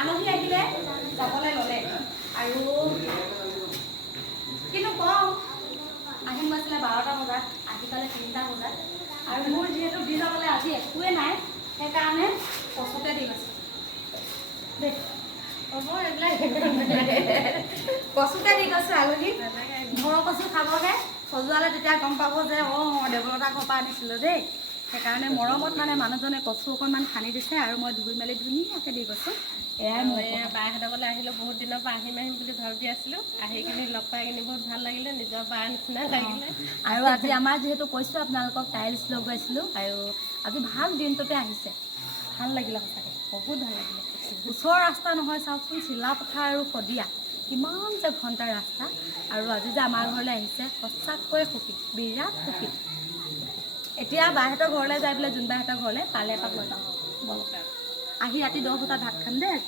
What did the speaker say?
আলহী আহিলে যাবলৈ ল'লে আৰু কিন্তু কওঁ আহিম গৈছিলে 12টা বজাত আহি পালে 3টা বজাত আৰু মোৰ যিহেতু দি যাবলৈ আজি একোৱে নাই সেইকাৰণে কচুকে দি গৈছে দেই হ'ব এইবিলাক কচুকে দি গৈছে আলহী ঘৰৰ কচু খাবহে সজোৱালে তেতিয়া গম পাব যে অঁ দেৱলতা ঘৰৰ পৰা আনিছিলোঁ দেই সেইকাৰণে মৰমত মানে মানুহজনে কচু অকণমান সানি দিছে আৰু মই ধুই মেলি ধুনীয়াকৈ দি গৈছোঁ এয়াই মোৰ বাইহঁতৰ ঘৰলৈ আহিলোঁ বহুত দিনৰ পৰা আহিম বুলি ভাবি আছিলোঁ আহি কিনি লগ পাই কিনি বহুত ভাল লাগিলে নিজৰ বাৰ নিচিনা লাগিলে আৰু আজি আমাৰ যিহেতু কৈছোঁ আপোনালোকক টাইলছ লগাইছিলোঁ আৰু আজি ভাল দিনটোতে আহিছে ভাল লাগিলে সঁচাকৈ বহুত ভাল লাগিলে ওচৰৰ ৰাস্তা নহয় চাওকচোন চিলাপথাৰ আৰু শদিয়া কিমান যে ঘণ্টাৰ ৰাস্তা আৰু আজি যে আমাৰ ঘৰলৈ আহিছে সঁচাকৈ সুখী বিৰাট সুখী এতিয়া বাহঁতৰ ঘৰলৈ যাই পেলাই জোনবাহঁতৰ ঘৰলৈ তালৈ এপাক লৈ যাওঁ বলক আহি ৰাতি 10 বজাত ভাত খাম দেই